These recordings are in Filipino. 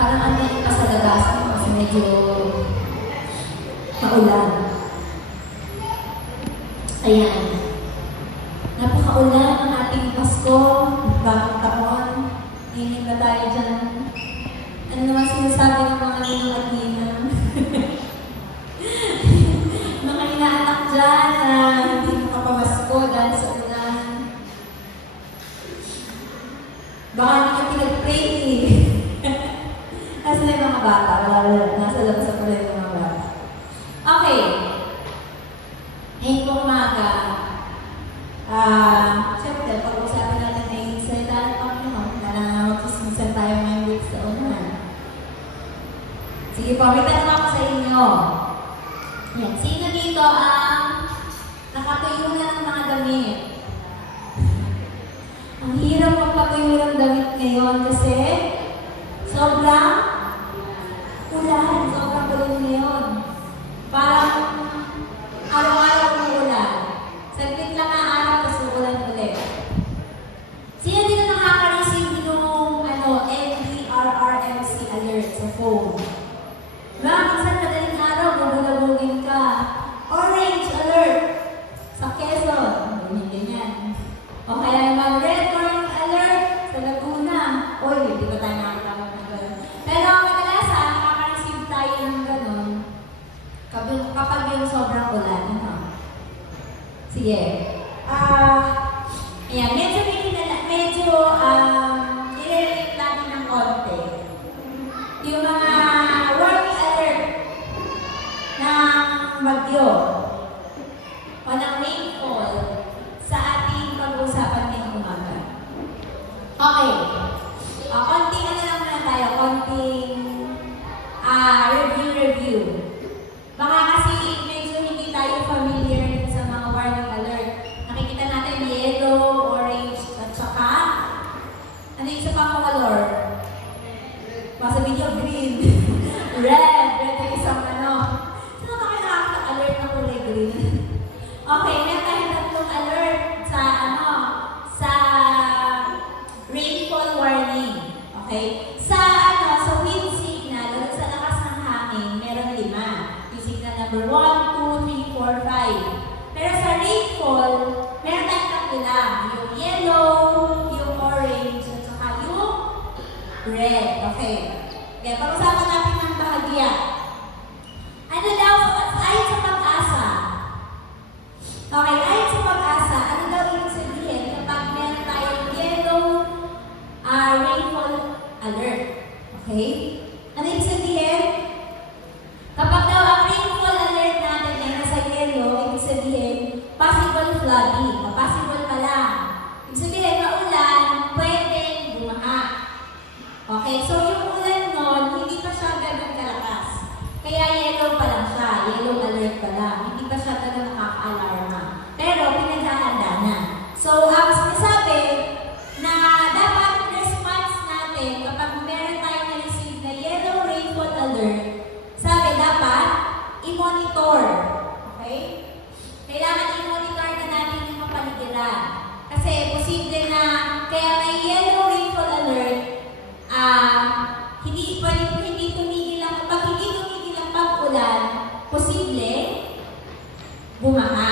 Parang ano yung sa labas kasi medyo maulan. Ayan. Napakaulan ang ating Pasko, bagong taon. Inig na tayo dyan. Ano naman sinasabi ng mga ninong at ninang? Mga inaanak dyan na hindi makapamasko dahil sa ulan. Baka hindi ka pinag-pray eh. Kasi na yung mga bata. Nasa labas sa pala yung mga bata. Okay. Ngayon pong umaga. Siyempre, pag-usapan natin na yung salita ng Panginoon na mag-sismisan tayo ngayong weeks sa unahan. Sige po, may tanong ako sa inyo. Yan. Sino dito ang nakatuyo na ng mga damit? Ang hirap magpatuyo ng damit ngayon kasi sobrang ulan. Sobrang ulan ngayon. Parang araw-araw ng ulan. Saglit lang ang araw, tapos ulan ulit. Sino dito nakaka-receive yung NDRRMC alert sa phone? Minsan madaling araw, bubulabugin ka. Orange alert sa Quezon. Ganyan. O kaya naman red warning alert sa Laguna. Uy, hindi ba tayo nakakita ng gano'n? Pero kadalasan, nakaka-receive tayo ng gano'n kapag yung sobrang ulan. Sige. Ayan, medyo i-relate natin ng konti. Yung mga warning alert ng bagyo o ng rainfall sa ating pag-usapan ngayong umaga. Okay. Konting ano lang muna tayo, konting review. Baka kasi medyo hindi tayo familiar sa mga warning alert. Nakikita natin yellow, orange, at saka ano yung isa pang color? Masabi niyo green. Red. Red yung isang ano. Sino ba kayo nakaka-alert na kulay green? Okay, meron tayong tatlong alert sa sa rainfall warning. Okay? Sa wind signal, o sa lakas ng hangin, meron 5. Yung signal number 1, 2, 3, 4, 5. Pero sa rainfall, meron tayong tatlo lang. Yung yellow, yung orange, at saka yung red. Okay. Kaya pag-usapan natin ng bahagya. Ano daw, ayon sa pag-asa? Okay, ayon sa pag-asa, ano daw ibig sabihin kapag meron tayong yellow rainfall alert? Okay? Ano ibig sabihin? Kapag daw ang rainfall alert natin ay nasa yellow, ibig sabihin, possible flooding. O possible pa lang. Ibig sabihin, maulan, pwedeng bumaha. Okay, so yung ulan nun, hindi pa siya ganun kalakas. Kaya yellow pa lang siya, yellow alert pa lang. Hindi pa siya ganun nakaka-alarma. Pero pinaghahanda na. So, ang sinasabi na dapat response natin kapag meron tayong na-receive na yellow rainfall alert, sabi dapat i-monitor. Okay? Kailangan i-monitor na natin yung kapaligiran. Kasi posible na kaya may yellow rainfall alert, hindi tumigil ang pag-ulan, posible bumaha.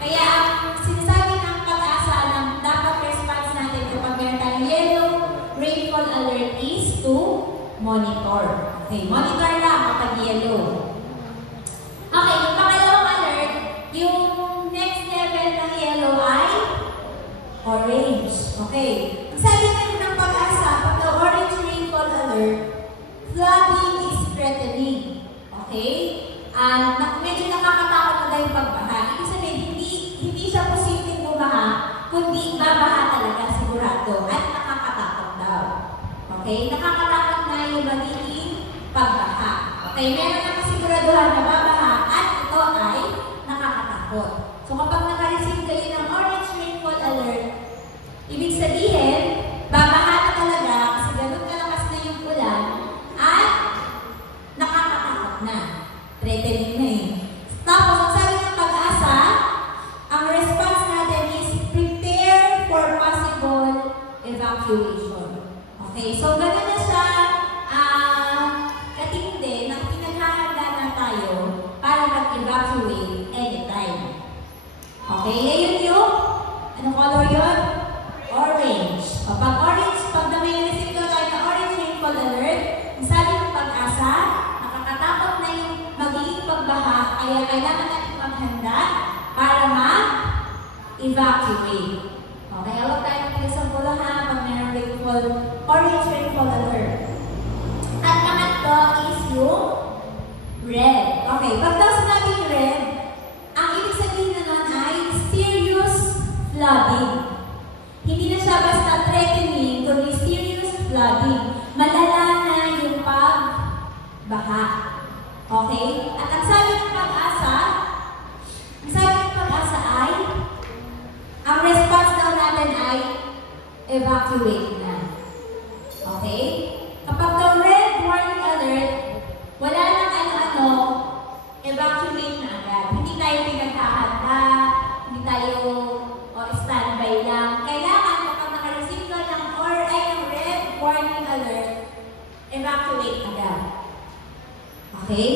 Kaya ang sinasabi ng pag-asa ng dapat response natin kapag meron tayong yellow rainfall alert is to monitor. Okay, monitor lang kapag yellow. Okay, yung pangalawang alert, yung next level ng yellow ay orange. Okay. Ang sabi natin ng pag-asa, pag the orange rainfall alert, flooding is threatening. Okay? Medyo nakakatakot na dahil pagbaha. Ibig sabihin, hindi siya posibleng bumaha, kundi babaha talaga sigurado. At nakakatakot daw. Okay? Nakakatakot na yung magiging pagbaha. Okay? Meron na kasiguraduhan na babaha at ito ay nakakatakot. So kapag naka-receive kayo ng orange rainfall alert, ibig sabihin, babaha na talaga kasi ganun kalakas na yung ulan at nakakatakot na. Threatening na eh. Tapos, ang sabi ng pag-asa, ang response natin is prepare for possible evacuation. Okay, so ganun na siya Okay, ngayon yung, anong color yun? Orange. Kapag orange, pag na may receive ko tayo na orange rainfall alert, sabi ng Pag-asa, nakakatakot na yung magiging pagbaha, kaya kailangan natin maghanda para ma-evacuate. Okay, huwag tayo magkakasampulo ha pag mayroong rainfall, orange rainfall alert. At pangatlo is yung red. Okay, pag daw sinabing red, ang ibig sabihin na nun ay serious flooding. Hindi na siya basta threatening, kundi serious flooding. Malala na yung pagbaha. Okay? At ang sabi ng Pag-asa, ay, ang response daw natin ay evacuate na. Okay? Kapag daw red warning alert, wala nang ano-ano, evacuate na agad. Hindi tayo pinaghahanda, hindi tayo standby lang. Kailangan kapag naka-receive ka ng red warning alert, evacuate agad. Okay?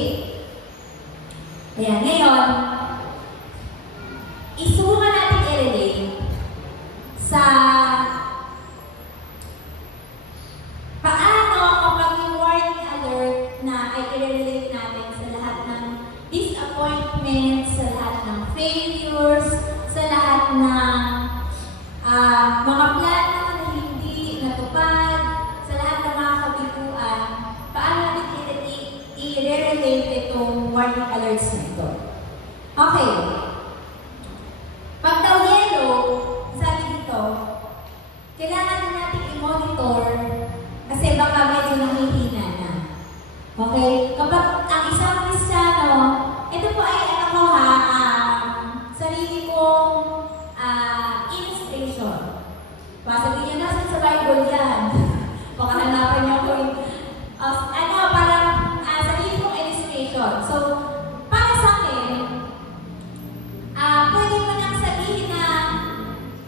Ayan, ngayon, isubukan natin i-relate sa paano kapag yung warning alert na ay i-relate natin sa lahat ng disappointments, sa lahat ng failures, sa lahat ng mga plano na hindi natupad, sa lahat ng mga kabiguan, paano natin i-relate itong warning alerts na ito. Okay. Pag daw yellow, sabi dito, kailangan na natin i-monitor kasi baka medyo nangihina na. Okay? Kapag ang isang Kristiyano, ito po ay ano ko ha, sarili kong illustration. Sabihin nyo na sa Bible yan. Baka hanapan niyo ko yung parang sarili kong illustration. So, para sa akin, pwede mo nang sabihin na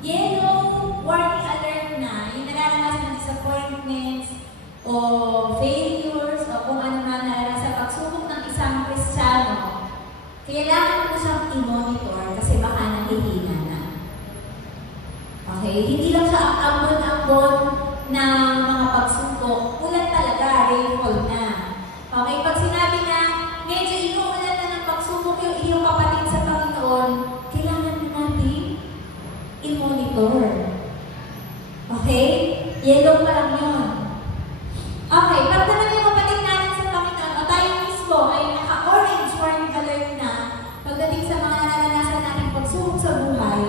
yellow warning alert na, yung nararanas ng disappointments o failures o kung ano man nararanas sa pagsubok ng isang Kristiyano, kailangan mo siyang i-monitor kasi baka nangihina na. Okay? Hindi lang siya ang ambon-ambon ng mga pagsubok. Ulan talaga, rainfall na. Okay? Pag sinabi na, medyo inuulan na ng pagsubok yung iyong kapatid sa Panginoon, kailangan na natin i-monitor. Okay? Yellow pa lang yun. Okay, pag naman yung kapatid natin sa Panginoon, o tayo mismo ay naka-orange warning alert na pagdating sa mga naranasan natin pagsubok sa buhay,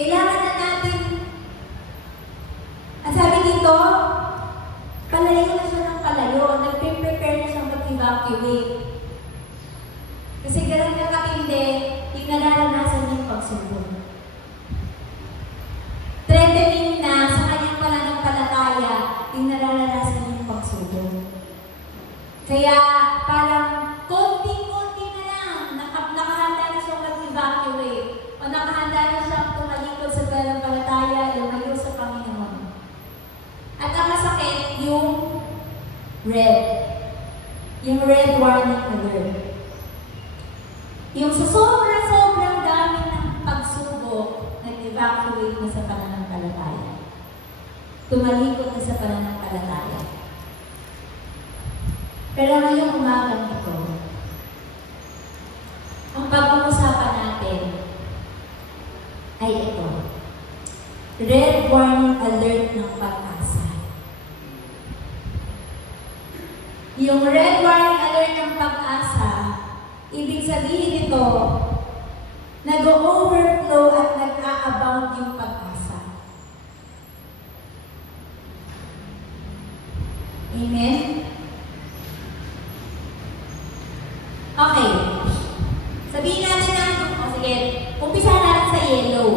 kailangan na natin, ang sabi dito, palayo na siya ng palayo, nag-prepare na siyang mag-evacuate. Kasi ganun na katindi, yung nararanasan niyang pagsubok. Threatening na sa kanyang pananampalataya yung nararanasan niyang pagsubok. Kaya parang konting-konti na lang, nakahanda na siyang mag-evacuate o nakahanda na siyang tumalikod sa pananampalataya, lumayo sa Panginoon. At ang masakit, yung red warning alert. Yung sa sobrang dami ng pagsubok, nag-evacuate na sa pananampalataya. Tumalikod na sa pananampalataya. Pero ngayong umagang ito, ang pag-uusapan natin ay ito. Red warning alert ng Pag-asa. Yung red warning alert ng Pag-asa, ibig sabihin ito, nag-overflow at nag-a-abound yung Pag-asa. Amen? Okay. Sabihin natin na, sige, umpisahan natin sa yellow.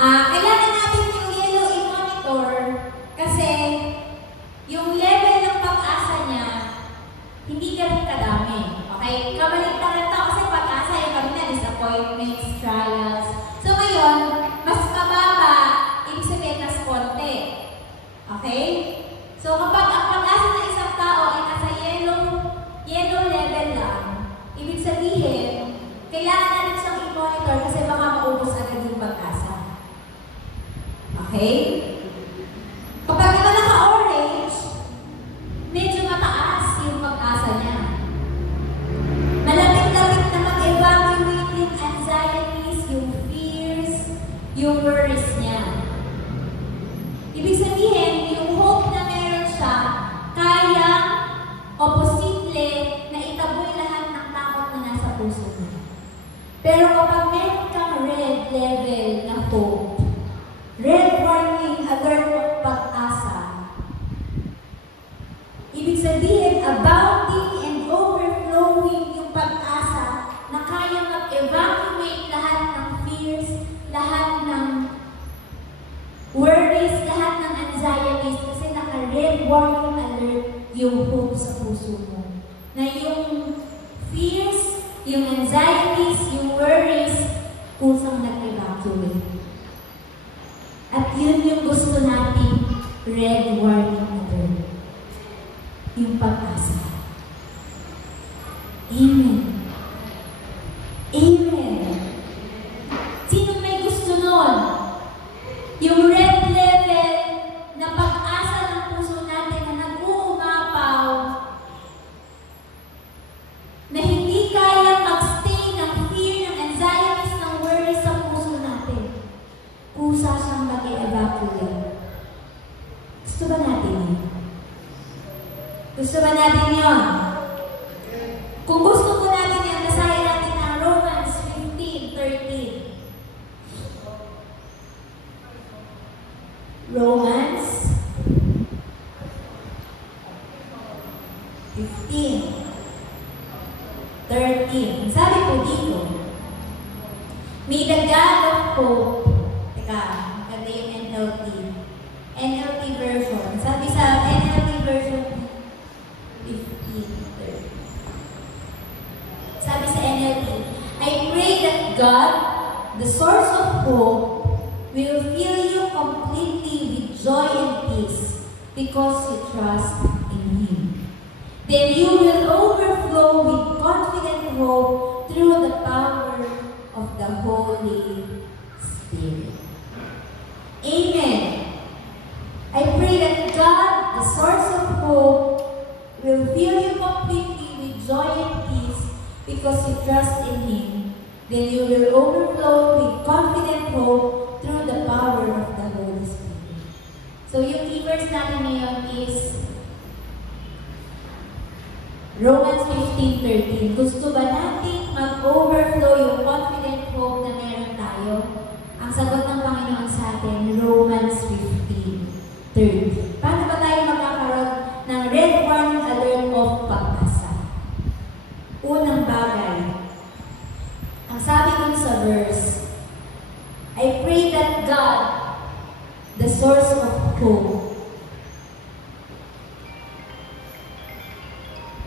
Kailangan natin yung yellow i-monitor kasi yung level ng Pag-asa niya, hindi ganun kadami. Okay? Kabaligtaran ito kasi Pag-asa yung kami na disappointments, trials. So ngayon, mas mababa, ibig sabihin mas konti. Okay? So kapag ang Okay? Kapag ito naka-orange, medyo mataas yung pag-asa niya. Malapit-lapit na mag-evacuate yung anxieties, yung fears, yung worries niya. Ibig sabihin, yung hope na meron siya, kaya o posible na itaboy lahat ng takot na nasa puso niya. Pero kapag meron kang red level na hope, red warning alert ng pag-asa, ibig sabihin, abounding and overflowing yung pag-asa na kaya mag-evacuate lahat ng fears, lahat ng worries, lahat ng anxieties, kasi naka-red warning alert yung hope sa puso mo. Na yung fears, yung anxieties, yung worries, kusang nag-evacuate. At yun yung gusto natin, red warning alert. Yung pag-asa. Amen. Amen. Sino may gusto nun? Yung red level na pag-asa ng puso natin na nag-uumapaw, na hindi kaya mag-stay ng fear, ng anxieties, ng worries sa puso natin. Kusa siyang mag-evacuate. Gusto ba natin yun? Gusto ba natin yun? Kung gusto po natin yan, basahin natin ang Romans 15:13. Romans 15:13. Sabi po dito, may dagdag po, teka, maganda yung NLT version. Sabi sa NLT version 15:13. Sabi sa NLT, I pray that God, the source of hope, will fill you completely with joy and peace because you trust in Him. Then you will overflow with confident hope through the power of the Holy Spirit. Amen. I pray that God, the source of hope, will fill you completely with joy and peace because you trust in Him. Then you will overflow with confident hope through the power of the Holy Spirit. So yung key verse natin ngayon is Romans 15:13. Gusto ba natin mag-overflow yung confident hope na meron tayo? Ang sagot ng Panginoon sa atin, Romans 15:13. Paano ba tayo magkakaroon ng red warning alert of pag-asa? Unang bagay, ang sabi ko sa verse, I pray that God, the source of hope,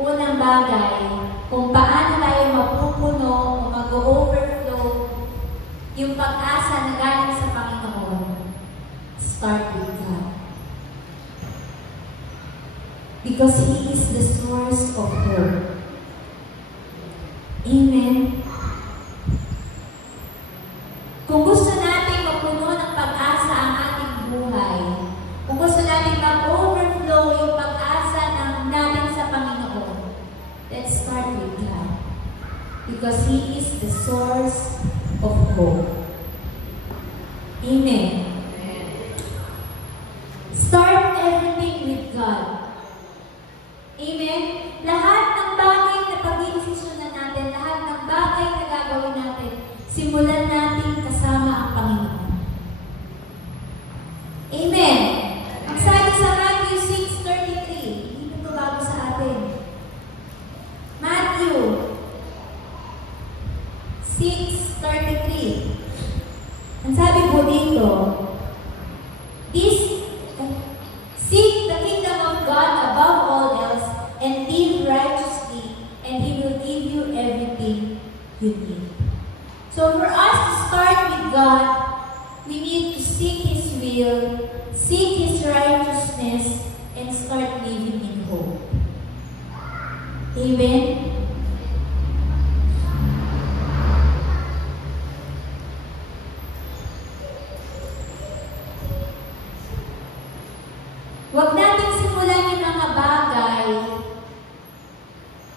unang bagay, kung paano tayo mapupuno o mag-overflow yung pag-asa na galing sa Panginoon, start with God. Because He is the source of hope. Amen. Kung gusto natin mapuno ng pag-asa ang ating buhay, kung gusto natin mag-overflow yung pag-asa natin sa Panginoon, let's start with God. Because He is the source of hope. Amen. Start everything with God. Amen? Lahat ng bagay na pag-iisisyonan natin, lahat ng bagay na gagawin natin, simulan natin kasama ang Panginoon. Amen. Ang sabi sa Matthew 6:33, hindi ito bago sa atin. Matthew 6:33. Ang sabi po dito, seek the kingdom of God above all else and live righteously, and He will give you everything you need. So for us to start with God, we need to seek His will, seek His righteousness, and start living in hope. Amen? Huwag nating simulan yung mga bagay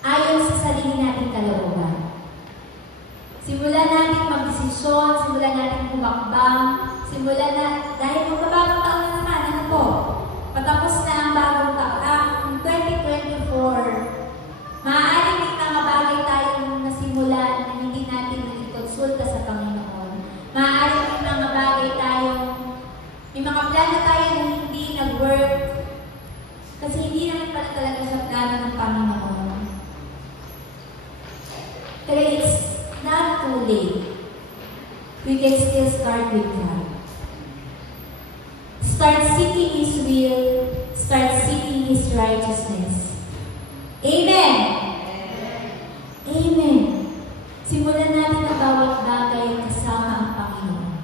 ayon sa sarili nating kalooban. Simulan natin magdesisyon, simulan natin pumakbang, simulan na, dahil magbabagong taon na naman, ano po? Patapos na ang bagong taon, 2024. Maaaring may mga bagay tayong nasimulan na hindi natin nag-consulta sa Panginoon. Maaaring may mga bagay tayong, may mga plano tayo na hindi nag-work, kasi hindi naman pala talaga sa plano ng Panginoon. Pero it's not too late. We can still start with God. Start seeking His will. Start seeking His righteousness. Amen! Amen! Simulan natin ang bawat bagay kasama ang Panginoon.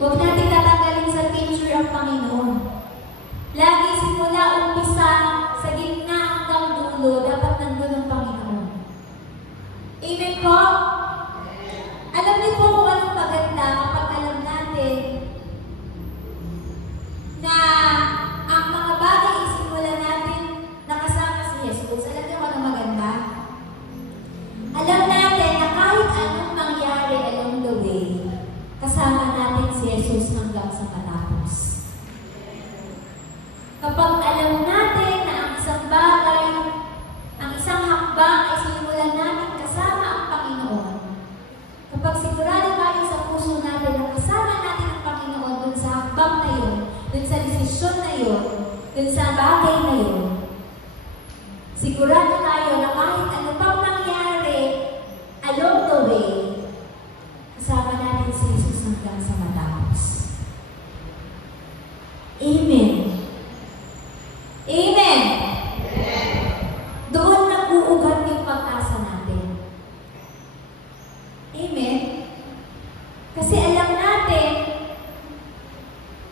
Huwag natin tatanggalin sa picture ang Panginoon. Lagi simula, umpisa, sa gitna hanggang dulo, dapat nandun ang Panginoon. Amen po? Alam niyo po kung anong maganda kapag alam natin na ang mga bagay isimulan natin nakasama si Jesus. Alam niyo kung anong maganda? Alam natin na kahit anong mangyari along the way, kasama natin si Jesus hanggang sa matapos. Kapag alam natin na ang isang bagay, ang isang hakbang ay sinimulan natin kasama ang Panginoon. Kapag sigurado tayo sa puso natin na kasama natin ang Panginoon dun sa hakbang na yun, dun sa desisyon na yun, dun sa bagay na yun, sigurado tayo na kahit ano pang nangyari along the way, kasama natin si Jesus hanggang sa matapos. Amen. Amen. Doon nag-uugat yung pag-asa natin. Amen? Kasi alam natin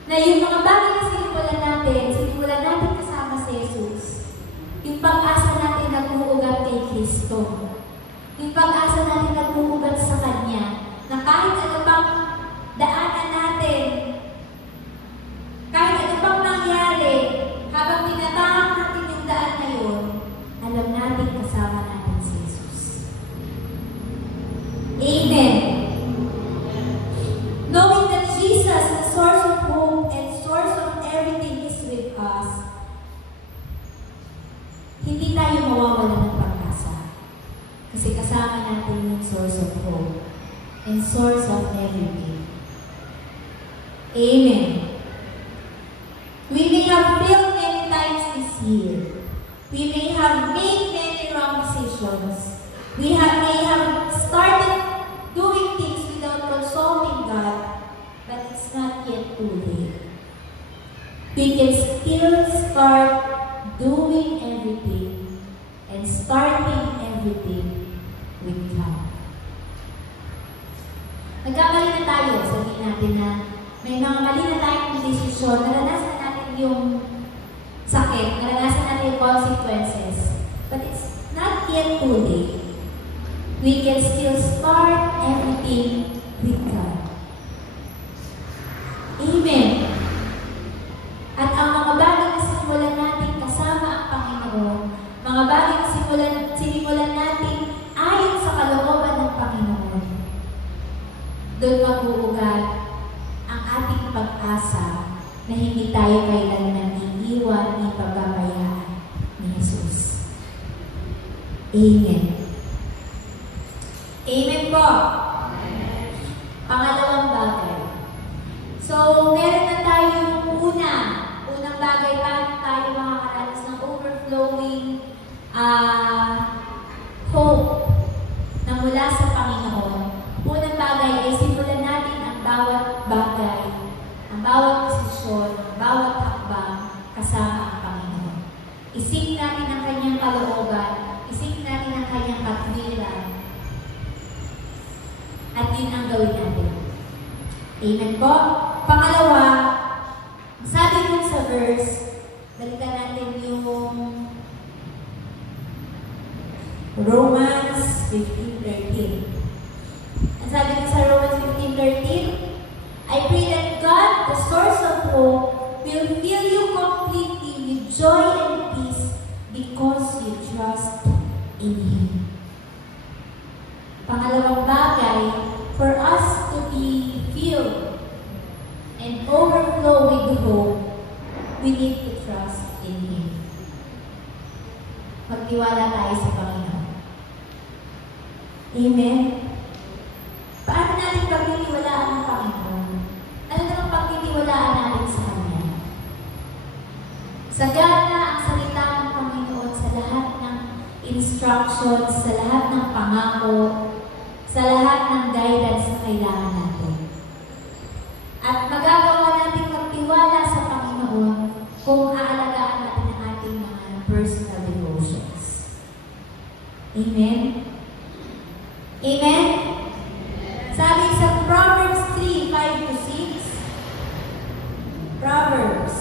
na yung mga bagay na sinimulan natin kasama si Jesus. Yung pag-asa natin nag-uugat kay Kristo. Yung pag-asa natin nag-uugat sa Kanya. Na kahit ano pang daanan natin, kahit ano pang nangyari, habang tinatahak natin yung daan na yun, alam natin kasama natin si Jesus. Amen. Knowing that Jesus, the source of hope and source of everything, is with us, hindi tayo mawawala ng pag-asa. Kasi kasama natin yung source of hope and source of everything. Amen. We may have failed many times this year. We may have made many wrong decisions. We may have started doing things without consulting God, but it's not yet too late. We can still start doing everything and starting everything with God. Nagkamali na tayo, sabihin natin na may mga mali na tayong desisyon, naranasan natin yung sakit, naranasan natin yung consequences. But it's not yet too late. We can still start everything with God. Amen. At ang mga bagay na sinimulan natin kasama ang Panginoon, mga bagay na sinimulan natin ayon sa kalooban ng Panginoon, doon mag-uugat ang ating pag-asa na hindi tayo kailanman iiwan ni pagbabayaan ni Jesus. Amen. Amen po. Amen. Pangalawang bagay. So, meron na tayong unang bagay paano tayo makakaranas ng overflowing hope na mula sa Panginoon. Unang bagay ay simulan natin ang bawat bagay, ang bawat posisyon, ang bawat hakbang kasama ang Panginoon. Isip natin ang kanyang kalooban, isip natin ang kanyang katwiran, at yun ang gawin natin. Amen po. Pangalawa, sabi mo sa verse, balikan natin yung Romans 15:13. Ang sabi ko sa Romans 15:13, I pray that God, the source of hope, will and overflow with hope, we need to trust in Him. Magtiwala tayo sa Panginoon. Amen? Paano natin pagtitiwalaan ng Panginoon? Ano namang pagtitiwalaan natin sa Kanya? Sagana ang salita ng Panginoon sa lahat ng instructions, sa lahat ng pangako, sa lahat ng guidance na kailangan natin. At magagawa natin magtiwala sa Panginoon kung aalagaan natin ang ating mga personal devotions. Amen? Amen? Sabi sa Proverbs 3, 5-6, Proverbs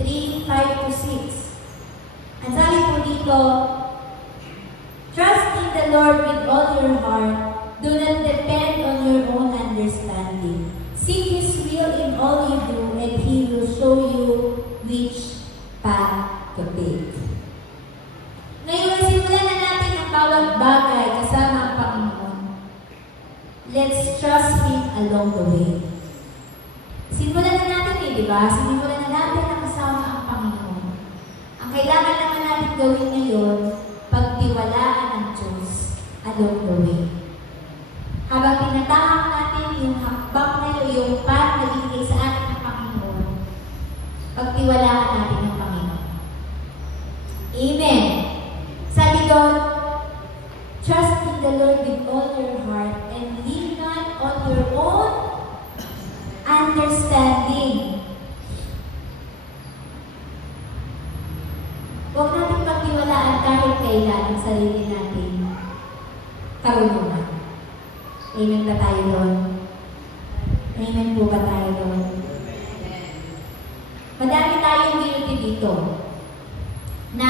3, 5-6. Ang sabi po dito, trust in the Lord with all your heart. Do not depend on your own understanding. Seek His will in all you do, and He will show you which path to take. Ngayon, simulan na natin ang bawat bagay kasama ang Panginoon. Let's trust Him along the way. Simulan na natin di ba? Simulan na natin ang kasama ang Panginoon. Ang kailangan naman natin gawin ngayon, pagtiwalaan ang Diyos along the way. Habang tinatahak natin yung hakbang na yung path na binigay sa atin ng Panginoon, pagtiwalaan natin ang Panginoon. Amen! Sabi doon, trust in the Lord with all your heart and lean not on your own understanding. Huwag natin pagtiwalaan kahit kailan ang sarili natin karunungan. Amen ba tayo doon? Amen po ba tayo doon? Madami tayong ginuti dito na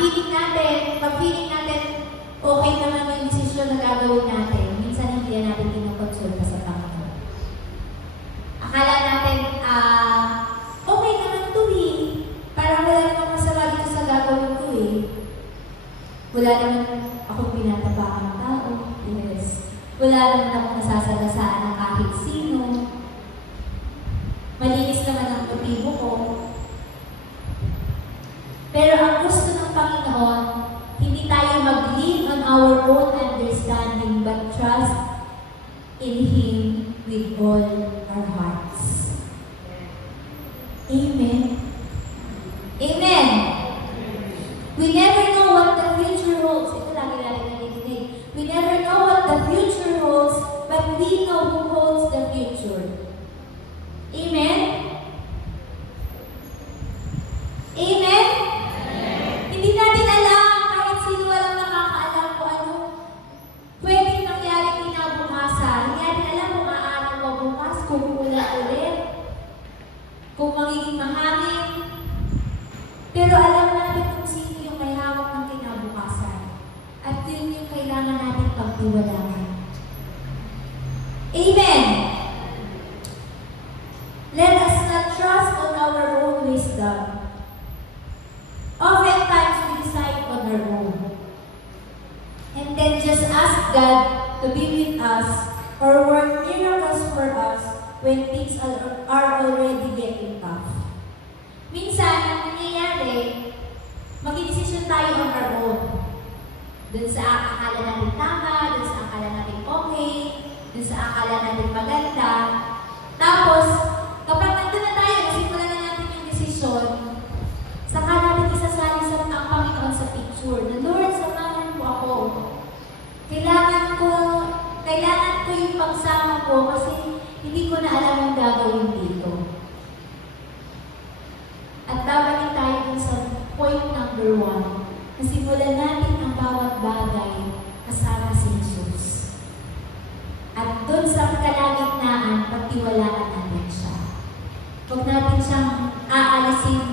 feeling natin, pag feeling natin okay naman yung desisyon na gagawin natin, minsan hindi natin kinukonsulta sa Panginoon. Akala natin, okay naman ito eh. Parang wala namang masama dito sa gagawin ko eh. Wala naman akong pinatapakan ng tao. Yes. Wala naman akong nasasagasaan ng kahit sino. Malinis naman ang motibo ko. Pero ang gusto ng Panginoon, hindi tayo mag-lean on our own understanding, but trust in Him with all our hearts. Amen. Amen. We never know what the future holds. Ito lagi natin narinig. We never know what the future holds, but we know who holds the future. Amen? Amen? Hindi natin alam, kahit sino walang nakakaalam kung ano pwedeng nangyari kinabukasan. Hindi natin alam kung aano mabukas, kung ulan ulit, kung magiging mahangin. Pero alam natin kung sino yung may hawak ng kinabukasan. At yun yung kailangan natin pagtiwalaan. Amen! Let us not trust on our own wisdom. Oftentimes, we decide on our own. And then just ask God to be with us or work miracles for us when things are already getting tough. Minsan, ang nangyayari, mag-idesisyon tayo on our own. Dun sa akala natin tama, dun sa akala natin okay, dun sa akala natin maganda. Tapos, kapag nandun na tayo, simulan na natin yung desisyon, saka natin isasali sa ang Panginoon sa picture. Na Lord, samahan mo ako. Kailangan ko yung pagsama ko kasi hindi ko na alam yung gagawin dito. At babalik tayo dun sa point number 1. Nasimulan natin ang bawat bagay kasama si Jesus. At dun sa kalagitnaan, pagtiwalaan natin siya. Huwag natin siyang aalisin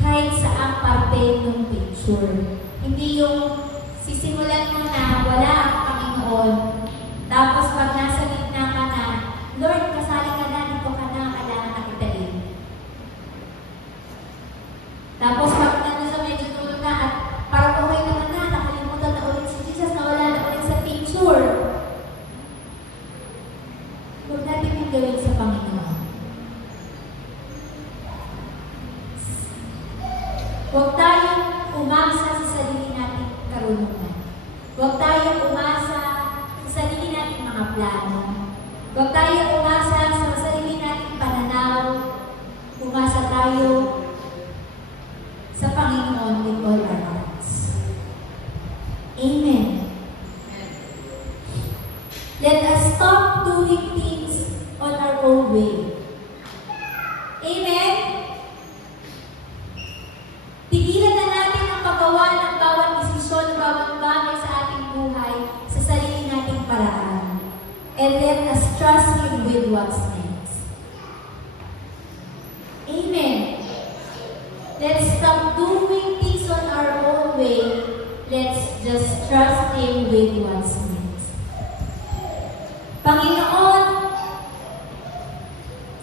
kahit sa ang parte ng picture. Hindi yung sisimulan mo na wala ang Panginoon, tapos pag nasa gitna ka na, Lord, kasali ka na, dito ka na, kailangan na kitain. Tapos pag nandun sa medyo tulog na at parang okay naman na, nakalimutan na ulit si Jesus, nawala na ulit sa picture. Huwag natin yung gawin Huwag tayo umasa sa sarili nating pananaw. Umasa tayo sa Panginoon with all our hearts. Amen. Let us stop doing things on our own way. Amen? Tigilan na natin ang paggawa ng bawat desisyon, bawat bagay sa ating buhay sa sarili nating paraan. And let us trust Him with what's next. Amen. Let's stop doing things on our own way. Let's just trust Him with what's next. Panginoon,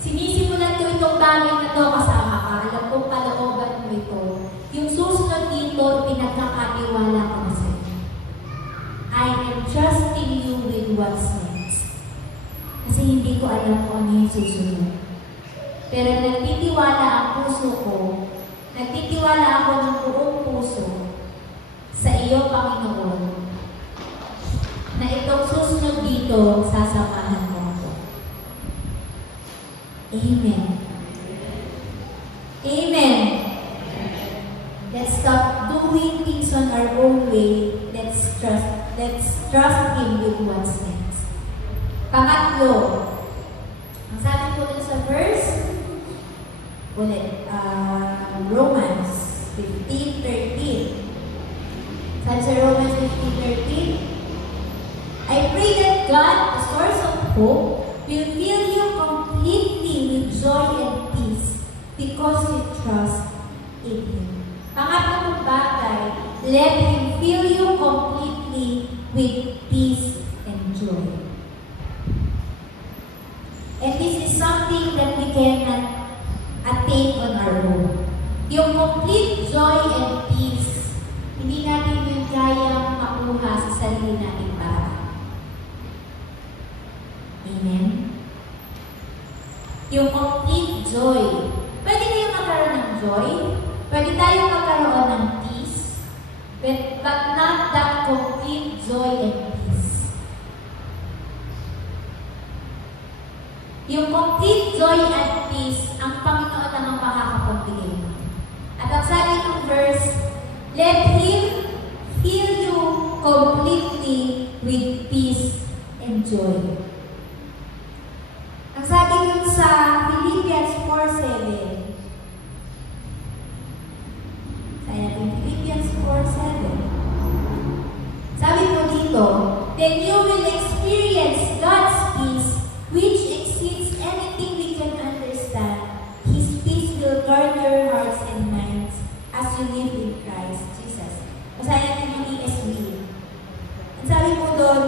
sinisimulan ko itong bagay na ito kasama ka. Alam kong kalooban mo ito. Yung susunod dito, pinagkakatiwala ko na sa iyo. I am trusting you with what's next. Kasi hindi ko alam kung ano yung susunod. Pero nagtitiwala ang puso ko, nagtitiwala ako ng buong puso sa iyo, Panginoon, na itong susunod dito, sasamahan mo ako. Amen. Amen. Let's stop doing things on our own way. Let's trust Him with what's next. Pangatlo, ang sabi ko dun sa verse, Romans 15:13. Sabi sa Romans 15:13, I pray that God, the source of hope, will fill you completely with joy and peace because you trust in Him. Pangatlong bagay, let Him fill you completely with peace and joy. And this is something that we cannot attain on our own. Yung complete joy and peace, hindi natin yung kayang makuha sa sarili nating paraan. Amen? Yung complete joy. Pwede tayo magkaroon ng joy, pwede tayo magkaroon ng peace, but not that complete joy and peace. Yung complete joy and peace, ang Panginoon ang makakapagbigay mo. At ang sabi ng verse, let Him fill you completely with peace and joy. Ang sabi nun sa Philippians 4:7, sabi natin Philippians 4:7, sabi po dito, then you will experience God's peace, which exceeds anything we can understand. His peace will guard your hearts and minds as you live in Christ Jesus. Masaya natin yung ESV. Ang sabi po doon,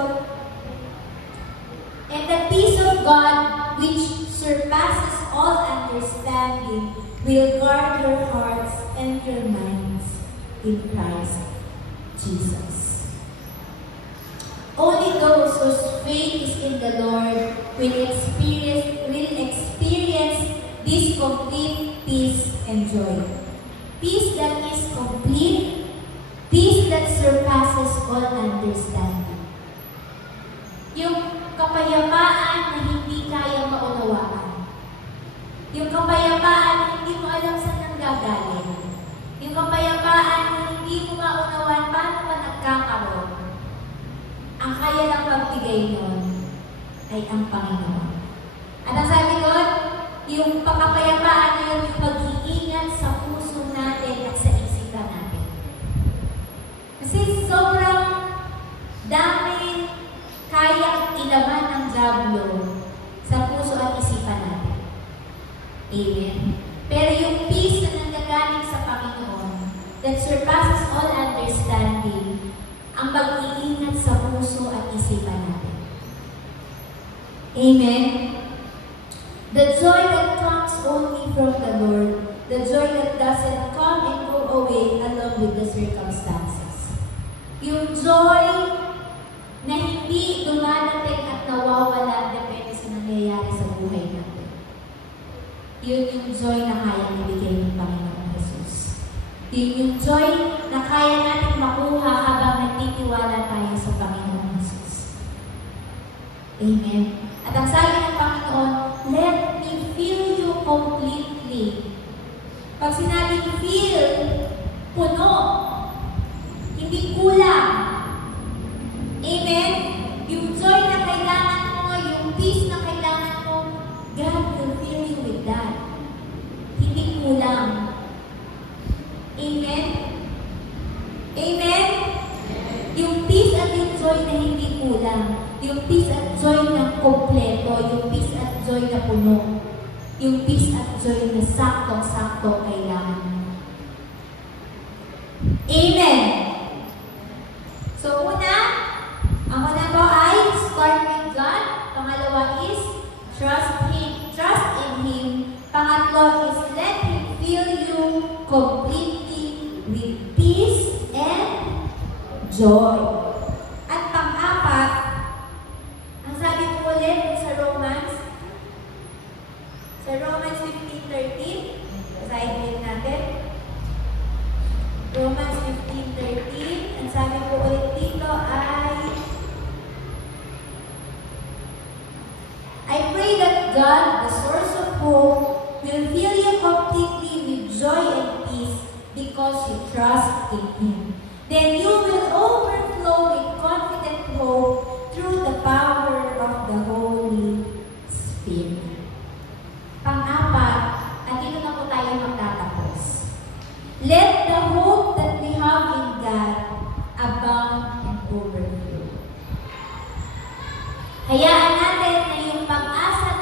and the peace of God, which surpasses all understanding, will guard your hearts and your minds in Christ Jesus. Only those whose faith is in the Lord will experience this complete peace and joy. Peace that is complete, peace that surpasses all understanding. Yung kapayapaan na hindi kaya maunawaan. Yung kapayapaan na hindi mo alam saan nanggagaling. Yung kapayapaan na hindi mo maunawaan paano pa nagkakaroon. Ang kaya lang magbigay nun ay ang Panginoon. At ang sabi doon, yung pagkapayapaan na yun, yung pag-iingat sa puso natin at sa isipan natin. Kasi sobrang dami kayang ilaman ng diablo sa puso at isipan natin. Amen. Pero yung peace na nanggagaling sa Panginoon that surpasses all understanding, ang pag-iingat sa puso at isipan natin. Amen. The joy that comes only from the Lord, the joy that doesn't come and go away along with the circumstances. Yung joy na hindi dumadating at nawawala depende sa nangyayari sa buhay natin. Yun yung joy na kaya ibigay ng Panginoon Jesus. Yun yung joy na kaya natin makuha habang nagtitiwala tayo sa Panginoon Jesus. Amen. At ang sabi ng Panginoon, let me fill you completely. Pag sinabing fill, puno, hindi kulang. Amen? Yung joy na kailangan mo, yung peace na kailangan mo, God will fill you with that. Hindi kulang. Amen? Amen? Yung peace at yung joy na hindi kulang. Yung peace at joy na kompleto. Yung peace at joy na puno. Yung peace at joy na saktong-sakto kailangan mo. Amen? So, ang una ko ay start with God. Pangalawa is trust Him. Trust in Him. Pangatlo is let Him fill you completely with peace and joy. At pang-apat, ang sabi ko ulit sa Romans 15:13, basahin din natin. Romans 15:13, ang sabi ko ulit dito ay, I pray that God, the source of hope, will fill you completely with joy and peace because you trust in Him. Then you will overflow with confident hope through the power of the Holy Spirit. Pang-apat, at dito na po tayo magtatapos. Let the hope that we have in God abound and overflow. Hayaan natin na yung pag-asa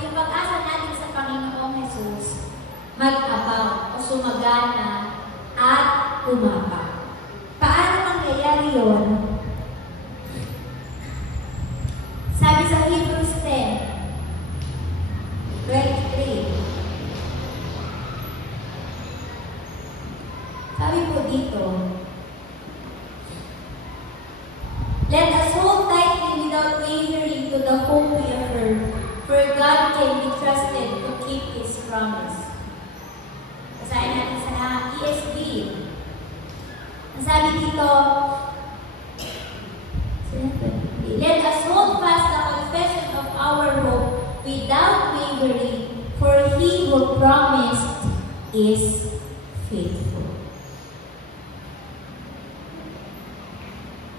yung pag-asa natin sa Panginoong Jesus mag-abound o sumagana at tumapa. Paano mangyayari yun? Sabi sa Hebrews 10:23. Sabi po dito, let us hold tightly without wavering to the hope we affirm, for God can be trusted to keep His promise. Basahin natin sa ESV. Ang sabi dito, let us hold fast the confession of our hope without wavering, for He who promised is faithful.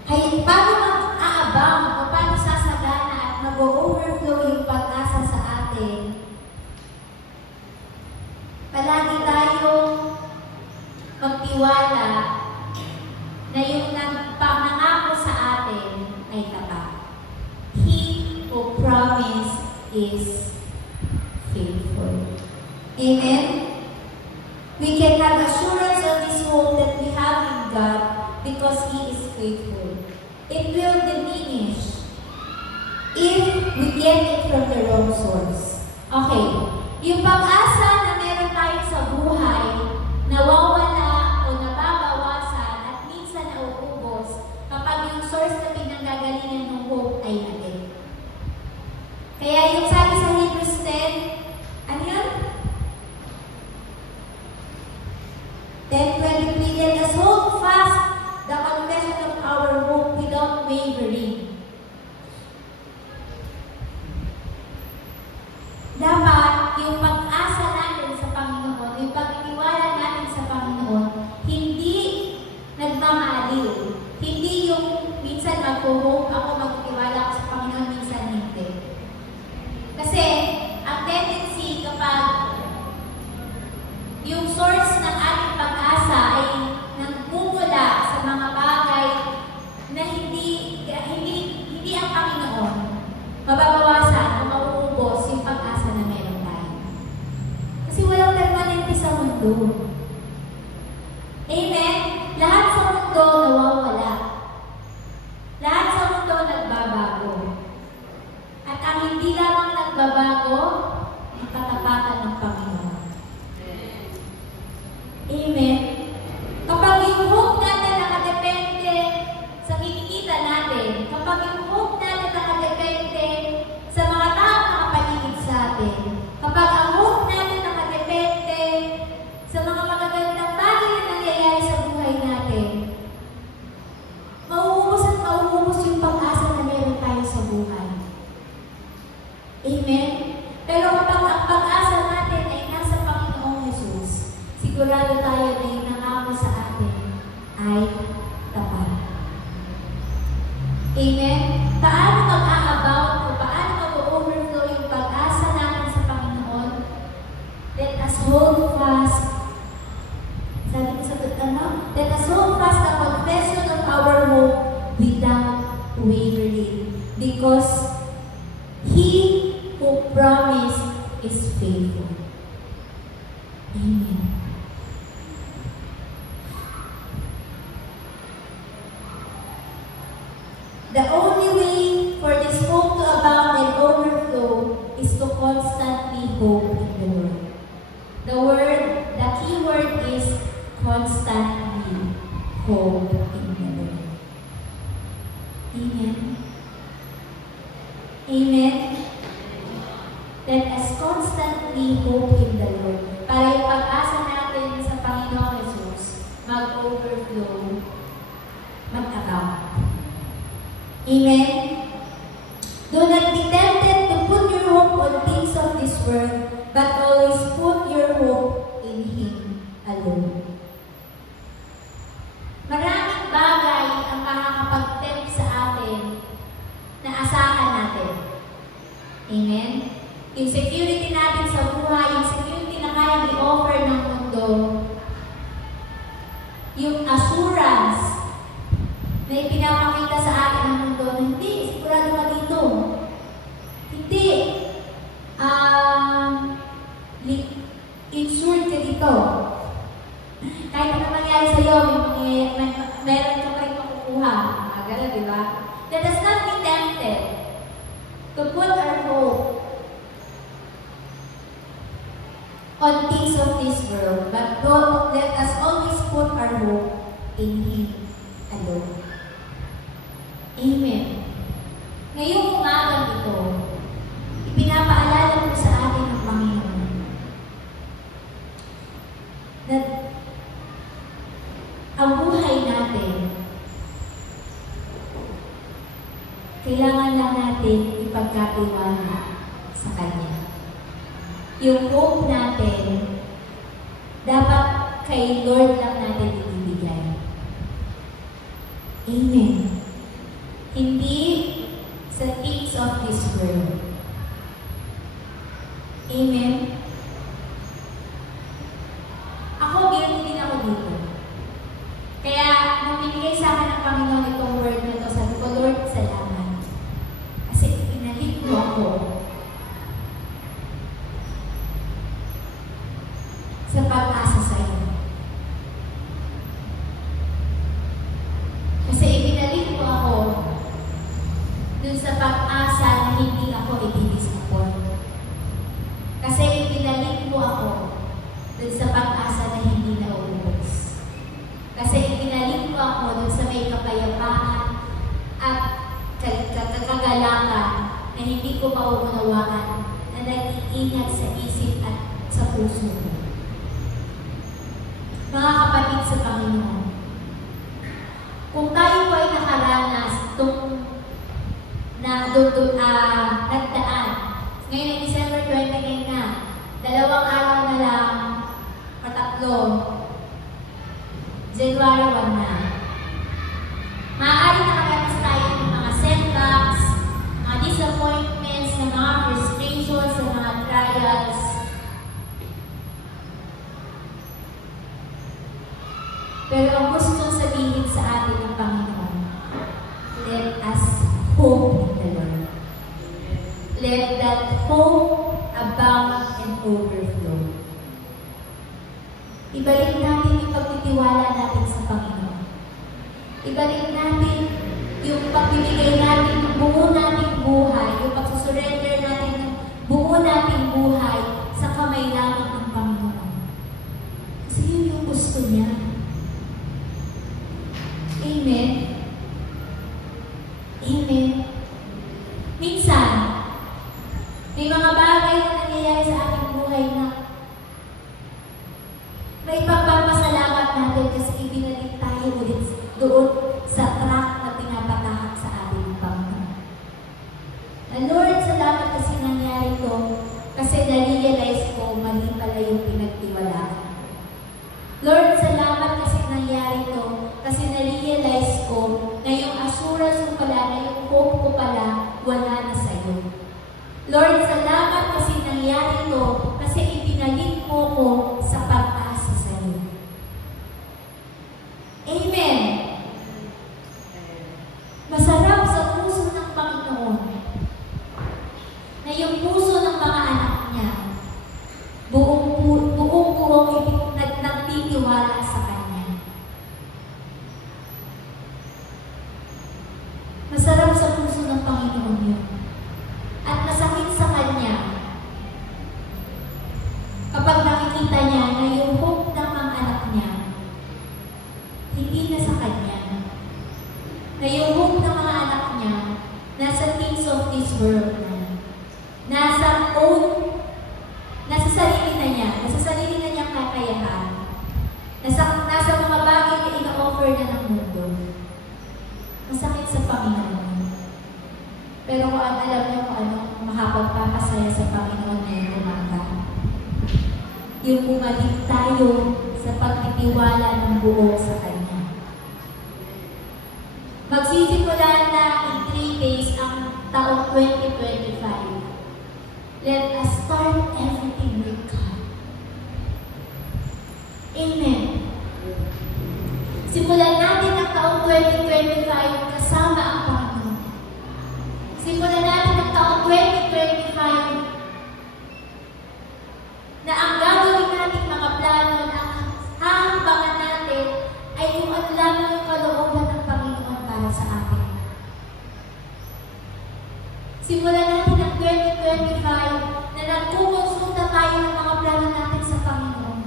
Kaya paano mag-aabang o paano sasagana at mag-overflow yung pag-asa sa atin? Palagi tayong magtiwala na yung nangako sa atin ay tapat. He who promised is faithful. Amen? We can have assurance of this hope that we have in God because He is faithful. It will diminish if we get it from the wrong source. Okay, yung pag-asa na meron tayo sa buhay, nawawala o nababawasan at minsan nauubos kapag yung source na pinanggagalingan ng hope ay natin. Kaya yung sabi sa Hebrews 10, ano yun? 10:23, let us hold fast the confession of our hope without wavering. Dapat yung pag-asa natin sa Panginoon, yung pagtitiwala natin sa Panginoon, hindi nagmamaliw. Hindi yung minsan mag-hope ako, magtitiwala ako sa Panginoon, minsan hindi. Kasi ang tendency kapag yung source ng ating pag-asa ay nagmumula sa mga bagay na hindi ang Panginoon, mababawasan o mauubos yung pag-asa na meron tayo. Kasi walang permanente sa mundo. Amen? Lahat sa mundo nawawala. Lahat sa mundo nagbabago. At ang hindi lamang nagbabago, ang katapatan ng Panginoon. Amen? Kapag yung hope natin nakadepende sa kinikita natin, kapag yung hope natin nakadepende sa mga taong nakapaligid sa atin, kapag ang hope natin nakadepende sa mga magagandang bagay na nangyayari sa buhay natin, mauubos at mauubos yung pag-asa na meron tayo sa buhay. Pero kapag ang pag-asa natin ay nasa Panginoong Hesus, sigurado tayo na yung nangako sa atin ay tapat. Amen? Paano mag-aabout o paano mag-overflow yung pag-asa natin sa Panginoon? Let us hold fast. Sabi ko sa ano? Let us hold fast the confession of our hope without wavering. Because He who promised is faithful. Amen. The only way for this hope to abound and overflow is to constantly hope in the Lord. The key word is constantly hope in the Lord. Amen. Amen. Let us constantly hope in the Lord. Para yung pag-asa natin sa Panginoong Jesus mag-overflow, mag-abound. Amen? Do not be tempted to put your hope on things of this world, but always put your hope in Him alone. Maraming bagay ang makakapag-tempt sa atin na asahan natin. Amen? Yung security natin sa buhay, yung security na kaya i-offer ng mundo, yung assurance na ipinapakita sa atin ng mundo na hindi, sigurado ka dito. Hindi. Insured ka dito. Kahit ano mangyari sa'yo, meron ka pa rin makukuha. Agad, di ba? Let us not be tempted to put our hope on things of this world, but let us always put our hope in Him alone. Amen. Ngayong umagang ito, ipinapaalala ko sa atin ng Panginoon na ang buhay natin, kailangan lang natin ipagkatiwala sa Kanya. Yung hope natin, dapat kay Lord lang natin ibibigay. Amen. Hindi sa things of this world. Amen. Ako, ganyan din ako dito. Kaya, nung binigay sa akin ng Panginoon itong word na ito, sabi ko, Lord, salamat. Kasi pinalik mo ako sa pag-asa sa iyo. Kasi ibinalik mo ako dun sa pag-asa na hindi ako i-disappoint. Kasi ibinalik mo ako dun sa pag-asa na hindi nauubos. Kasi ibinalik mo ako dun sa may kapayapaan at kagalakan na hindi ko mauunawaan na nag-iingat sa isip at sa puso ko. Mga kapatid sa Panginoon, kung tayo po ay nakaranas nagdaan, ngayon ay December 29 na, 2 araw na lang, patatlo, January 1 na. Maaari nakaranas tayo ng mga setbacks, mga disappointments, ng mga frustrations, ng mga trials. Pero ang gusto sabihin sa atin ng Panginoon, let us hope in the Lord. Let that hope abound and overflow. Ibalik natin yung pagtitiwala natin sa Panginoon. Ibalik natin yung pagbibigay natin ng buo nating buhay, yung pagsusurrender natin ng buo nating buhay sa kamay lamang ng Panginoon. Kasi yun yung gusto niya. Amen. Amen. Minsan, may mga bagay na nangyayari sa ating buhay na may pagpapasalamat natin kasi ibinalik tayo ulit doon sa track na pinapatahak sa ating Panginoon. And Lord, salamat kasi nangyari to Kasi na-realize ko, mali pala yung pinagtiwalaan. Lord, salamat kasi nangyari to. Kasi na-realize ko na yung assurance ko pala, na yung hope ko pala, wala na sa'yo. Lord, salamat kasi nangyari to. Kasi ibinalik mo ko sa pag-asa sa'yo. Amen. Masarap sa puso ng Panginoon na yung puso ng mga anak niya buong nagtitiwala sa Kanya. Masarap sa puso ng Panginoon yun. At masakit sa Kanya kapag nakikita niya na yung hope ng mga anak niya hindi na sa Kanya. Na yung hope ng mga anak niya nasa things of this world na. Nasa sarili na niya, nasa sarili na niyang kakayahan, nasa mga bagay na ina-offer na ng mundo. Masakit sa Panginoon. Pero kung alam niyo kung ano makapagpapasaya sa Panginoon na yung kumanta. Yung bumalik tayo sa pagtitiwala ng buo sa Kanya. Magsisimula na in 3 days ang taong 2025. Let us start everything with God. Amen. Simulan natin ang taong 2025 kasama ang Panginoon. Simulan natin ang taong 2025 na ang gagawin natin mga plano na ang hahambangan natin ay kung ano lamang yung kalooban ng Panginoon para sa atin. Simulan natin ang 2025 na nagkukonsulta tayo ng mga plano natin sa Panginoon.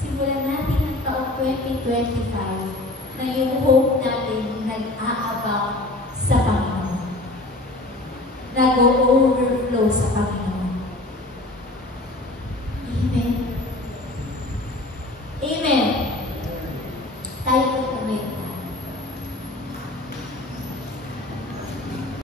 Simulan natin ang taong 2025 na yung hope natin nag-aabang sa Panginoon. Nag-overflow sa Panginoon.